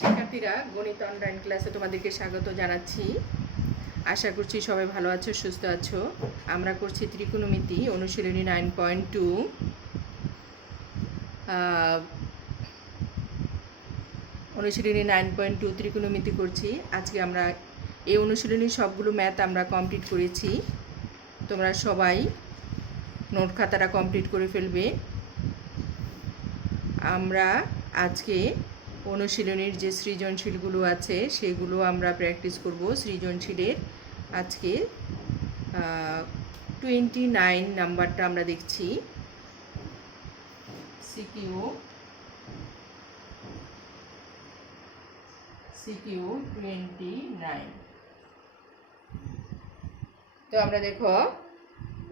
শিক্ষার্থীরা, গণিত অনলাইন ক্লাসে তোমাদেরকে স্বাগত জানাচ্ছি। আশা করছি সবাই ভালো আছো, সুস্থ আছো। আমরা করছি ত্রিকোণমিতি অনুশীলনী 9.2। অনুশীলনী 9.2 ত্রিকোণমিতি করছি। আজকে আমরা এই অনুশীলনী সবগুলো ম্যাথ আমরা কমপ্লিট করেছি। তোমরা সবাই নোট খাতাটা কমপ্লিট করে ফেলবে। আমরা আজকে অনুশীলনীর যে সৃজনশীলগুলো আছে সেগুলো আমরা প্র্যাকটিস করব। সৃজনশীলের আজকে 29 নাম্বারটা আমরা দেখছি। সিকিউ 29। তো আমরা দেখো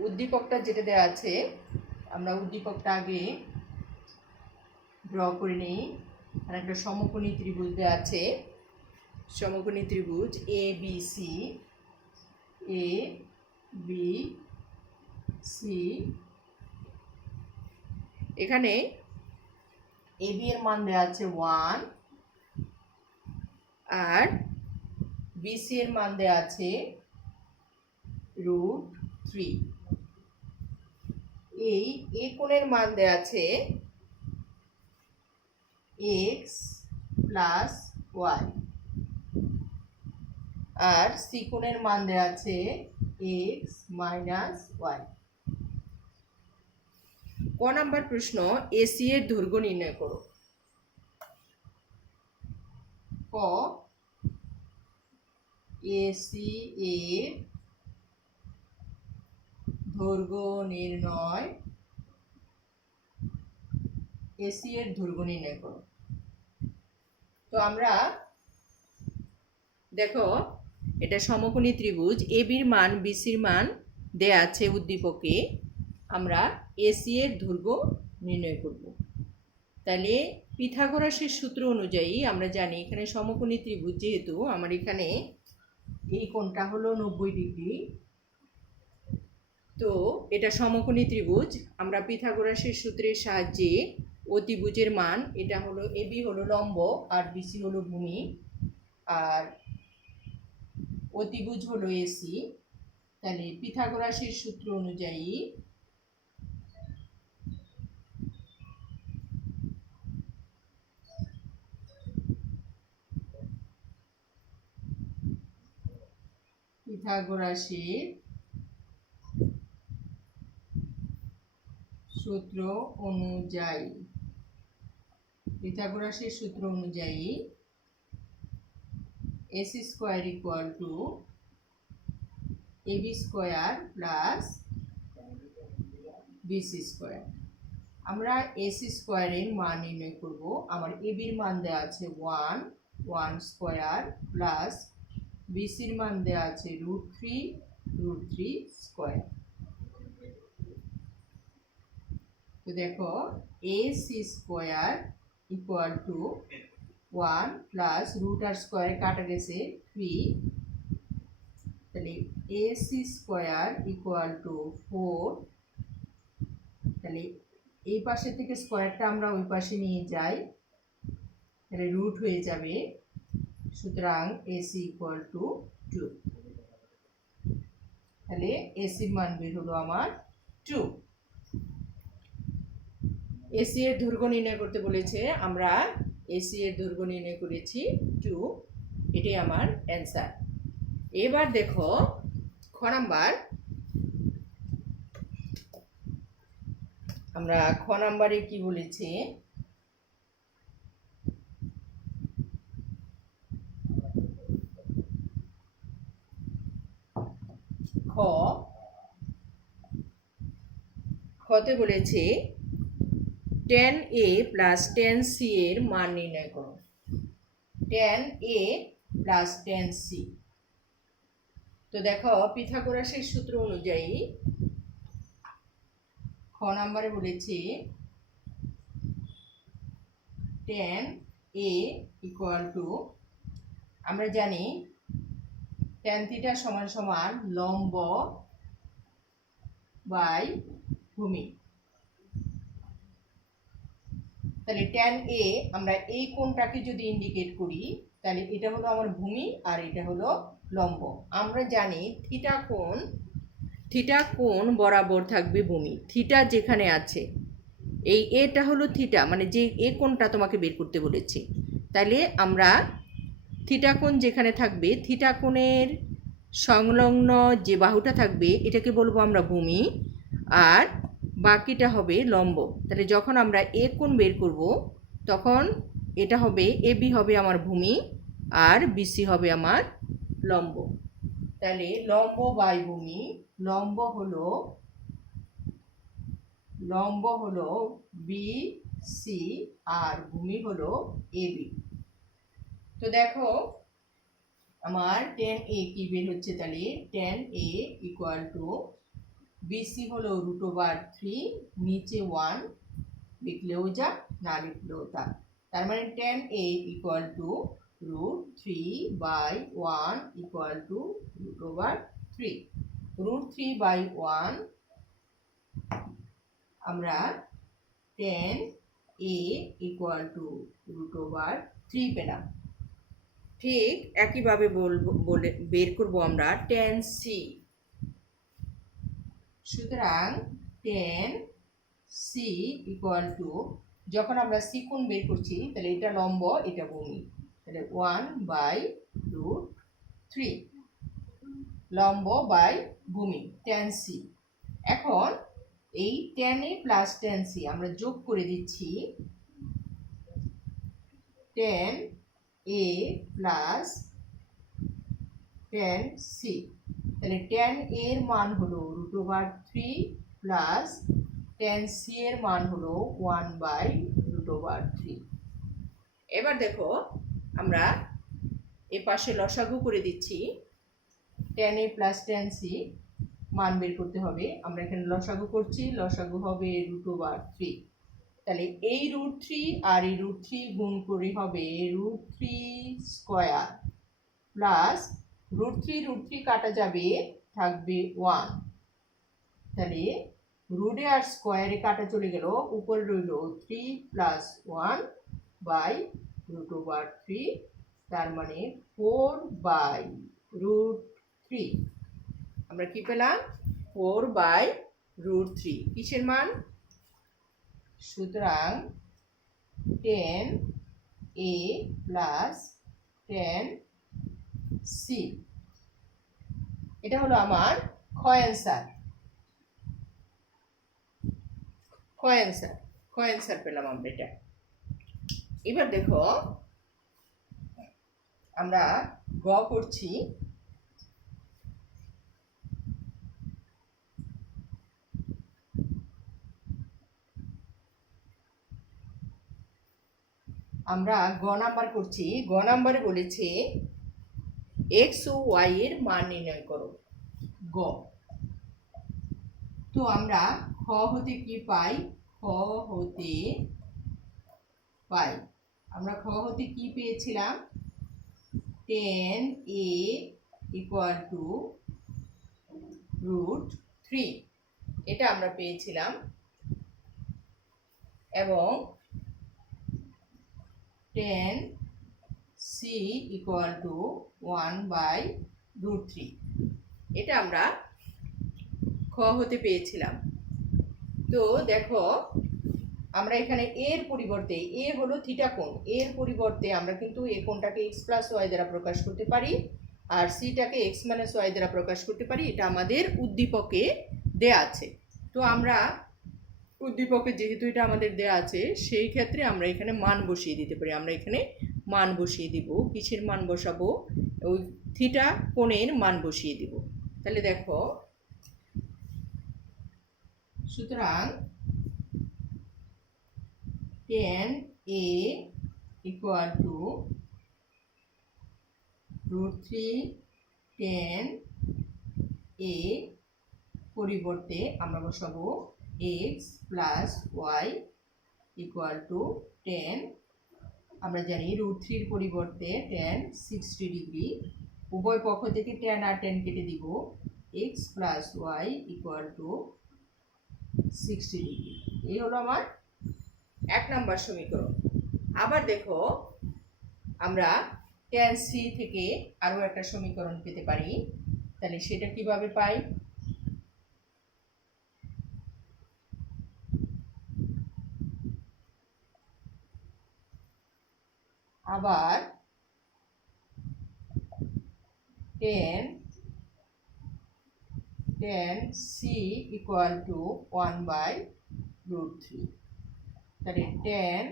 উদ্দীপকটা যেটা দেওয়া আছে, আমরা উদ্দীপকটা আগে ড্র করে নিই। আর একটা সমকোণী ত্রিভুজ দেওয়া আছে, সমকোণী ত্রিভুজ এ বি সি। এখানে এ বি এর মান দেওয়া আছে 1 আর বিসি এর মান দেওয়া আছে √3। এই এ কোণের মান দেওয়া আছে x প্লাস ওয়াই আর সি কোণের মান দেওয়া আছে x মাইনাস ওয়াই। ক নাম্বার প্রশ্ন, এসি এর দৈর্ঘ্য নির্ণয় করো। ক, এসি এর দৈর্ঘ্য নির্ণয়, এসি এর দৈর্ঘ্য নির্ণয় করো। তো আমরা দেখো, এটা সমকোণী ত্রিভুজ, এ বির মান বিসির মান দেয়া আছে উদ্দীপকে। আমরা এসি এর দৈর্ঘ্য নির্ণয় করব। তাহলে পিথাগোরাসের সূত্র অনুযায়ী আমরা জানি এখানে সমকোণী ত্রিভুজ, যেহেতু আমার এখানে এই কোণটা হলো 90 ডিগ্রি, তো এটা সমকোণী ত্রিভুজ। আমরা পিথাগোরাসের সূত্রের সাহায্যে অতিভুজের মান, এটা হলো এবি হলো লম্ব আর বিসি হলো ভূমি আর অতিভুজ হলো এসি। তাহলে পিথাগোরাসের সূত্র অনুযায়ী পিথাগোরাসের সূত্র অনুযায়ী পিথাগোরাসের সূত্র অনুযায়ী AC square equal to AB square plus BC square. আমরা এসি স্কোয়ারের মান নির্ণয় করব। আমার এবির মান দেওয়া আছে 1 স্কোয়ার প্লাস বিসির মান দেওয়া আছে √3 স্কোয়ার। তো দেখো, AC square equal to 1 plus root আর স্কোয়ারে কাটা গেছে 3। তাহলে এসি স্কোয়ার ইকুয়াল টু 4। তাহলে এই পাশে থেকে স্কোয়ারটা আমরা ওই পাশে নিয়ে যাই, তাহলে রুট হয়ে যাবে। সুতরাং এসি ইকুয়াল টু 2। তাহলে এসির মান বের হলো আমার 2। এসি এর দৈর্ঘ্য নির্ণয় করতে বলেছে, আমরা এসি এর দৈর্ঘ্য নির্ণয় করেছি 2। এটাই আমার অ্যান্সার। এবার দেখো খ নাম্বার। আমরা খ নাম্বারে কি বলেছি, খতে বলেছে tan a plus tan c এর মান নির্ণয় করো। tan a plus tan c। তো দেখো, পিথাগোরাসের সূত্র অনুযায়ী খ নাম্বারে বলেছি tan a ইকুয়াল টু, আমরা জানি tan থিটা সমান সমান লম্ব বাই ভূমি। তাহলে ট্যান এ আমরা এই কোণটাকে যদি ইন্ডিকেট করি তাহলে এটা হলো আমার ভূমি আর এটা হলো লম্ব। আমরা জানি থিটা কোণ বরাবর থাকবে ভূমি। থিটা যেখানে আছে এই এটা হলো থিটা, মানে যে এ কোণটা তোমাকে বের করতে বলেছি। তাহলে আমরা থিটা কোণ যেখানে থাকবে, থিটা কোণের সংলগ্ন যে বাহুটা থাকবে এটাকে বলবো আমরা ভূমি, আর বাকিটা হবে লম্ব। তাহলে যখন আমরা এ কোণ বের করব তখন এটা হবে এবি হবে আমার ভূমি আর বিসি হবে আমার লম্ব। তাহলে লম্ব বাই ভূমি, লম্ব হলো বি সি আর ভূমি হলো এবি। তো দেখো আমার টেন এ কি বের হচ্ছে, তাহলে tan A equal to BC হলো √3, নিচে 1, লিখলেও যা না লিখলেও তা। তার মানে ten A equal two √3/1 equal to √3। √3/1 আমরা টেন এ ইকুয়াল টু √3 পেলাম। ঠিক একইভাবে বলে বের করব আমরা টেন সি। সুতরাং টেন সি ইকুয়াল টু, যখন আমরা সি কোণ বের করছি তাহলে এটা লম্ব এটা ভূমি, তাহলে 1/√3 লম্ব বাই ভূমি টেন সি। এখন এই tan A plus tan C আমরা যোগ করে দিচ্ছি, tan A plus tan C. তাহলে টেন এর মান হলো √3 প্লাস টেন সি এর মান হলো 1/√3। এবার দেখো আমরা এ পাশে লসাগু করে দিচ্ছি, tan A plus tan C মান বের করতে হবে। আমরা এখানে লসাগু করছি, লসাগু হবে √3। তাহলে এই √3 আর এই √3 গুণ করে হবে √3² প্লাস √3 কাটা যাবে, থাকবে 1। তাহলে রুটে আর স্কোয়ারে কাটা চলে গেল, উপরে রইল 3 + 1/√3, তার মানে 4/√3। আমরা কি পেলাম? 4/√3। কিসের মান? সুতরাং tan A plus tan C, এটা হলো আমার খ অ্যান্সার পেলাম আমরা এটা। এবার দেখো আমরা গ করছি। আমরা গ নাম্বার করছি। গ নাম্বারে বলেছে এক্স ও ওয়াই এর মান নির্ণয় করো। গ, তো আমরা খ হতে কি পাই? আমরা খ হতে কি পেয়েছিলাম? টেন এ ইকুয়াল টু √3, এটা আমরা পেয়েছিলাম। এবং টেন সি ইকুয়াল টু 1/√3, এটা আমরা খ হতে পেয়েছিলাম। তো দেখো আমরা এখানে এর পরিবর্তে, এ হলো থিটা কোণ, এর পরিবর্তে আমরা কিন্তু এ কোণটাকে x + y দ্বারা প্রকাশ করতে পারি আর সিটাকে x - y দ্বারা প্রকাশ করতে পারি। এটা আমাদের উদ্দীপকে দেয়া আছে। তো আমরা উদ্দীপকে যেহেতু এটা আমাদের দেয়া আছে সেই ক্ষেত্রে আমরা এখানে মান বসিয়ে দিতে পারি। আমরা এখানে মান বসিয়ে দিব। কিসের মান বসাবো? ওই থিটা কোণের মান বসিয়ে দিব। তাহলে দেখো, সুতরাং tan A equal to √3, tan A পরিবর্তে আমরা বসাবো x + y ইকুয়াল টু 10। আমরা জানি √3 পরিবর্তে টেন 60 ডিগ্রি, উভয় পক্ষ থেকে টেন আর টেন কেটে দিব, x + y equal to 60 degree. এই হলো আমার 1 নম্বর সমীকরণ। আবার দেখো আমরা tan c থেকে আরো একটা সমীকরণ পেতে পারি। তাহলে সেটা কিভাবে পাই? আবার tan c equal to 1/√3। তাহলে tan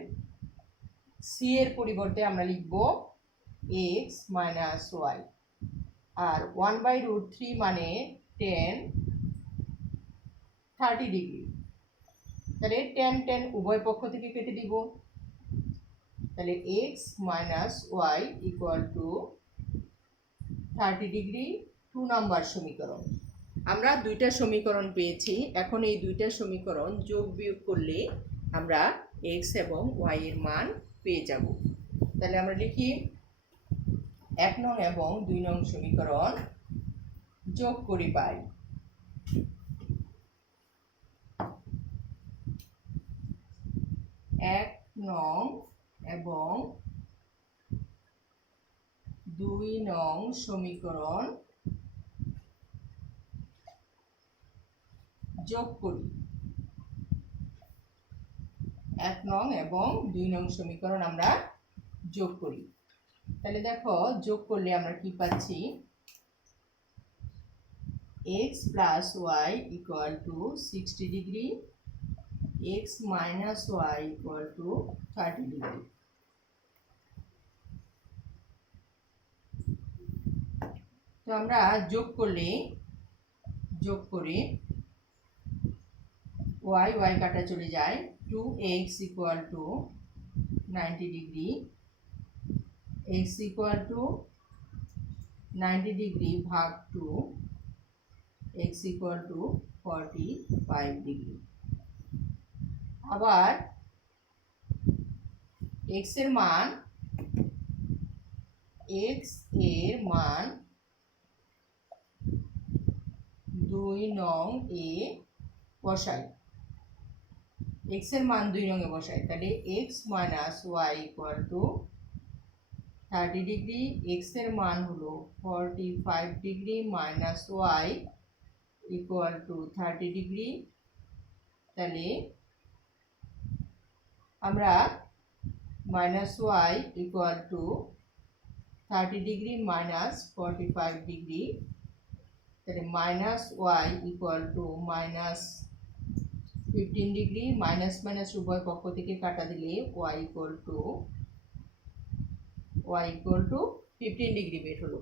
c এর পরিবর্তে আমরা লিখব x মাইনাস y, আর 1/√3 মানে tan 30 ডিগ্রি। তাহলে tan উভয় পক্ষ থেকে কেটে দিব। তাহলে x minus y equal to 30 degree. 2 নম্বর সমীকরণ। আমরা দুইটা সমীকরণ পেয়েছি। এখন এই দুইটা সমীকরণ যোগ বিয়োগ করলে আমরা x এবং y এর মান পেয়ে যাব। তাহলে আমরা লিখি 1 নং এবং 2 নং সমীকরণ যোগ করি পাই 1 নং এবং 2 নং সমীকরণ যোগ করি। 1 নং এবং 2 নং সমীকরণ আমরা যোগ করি। তাহলে দেখো যোগ করলে আমরা কি পাচ্ছি? x plus y equal to 60 degree, x minus y equal to 30 degree. তো আমরা যোগ করে y কাটা চলে যায়। 2x equal to 90 degree, x equal to 90 degree ভাগ 2, x equal to 45 ডিগ্রি। আবার x এর মান 2 নং এ বসাই। x এর মান 2 নং এ বসাই। তাহলে x minus y equal to 30 degree, x এর মান হলো 45 degree minus y equal to 30 degree. তাহলে আমরা minus y equal to 30 degree minus 45 degree, তাহলে minus y equal to minus 15 degree. Minus minus উভয় পক্ষ থেকে কাটা দিলে y equal to 15 ডিগ্রি বের হলো।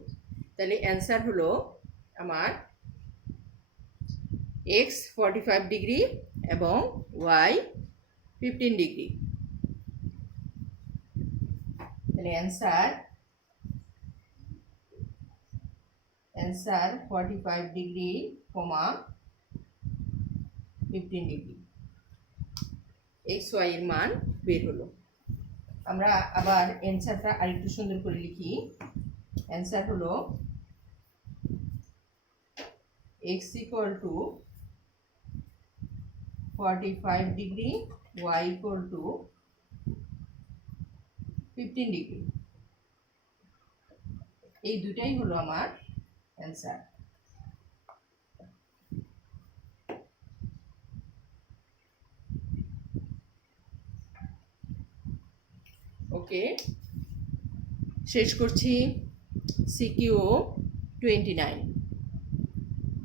তাহলে অ্যান্সার হলো আমার x 45 ডিগ্রি এবং y 15 ডিগ্রি। তাহলে answer 45 degree, 15 degree x y এর মান বের হলো। আমরা আবার অ্যান্সারটা আরেকটু সুন্দর করে লিখি। অ্যান্সার হলো x equal to 45 degree, y equal to 15 degree. এই দুটাই হলো আমার অ্যান্সার। ওকে, শেষ করছি CQ 29।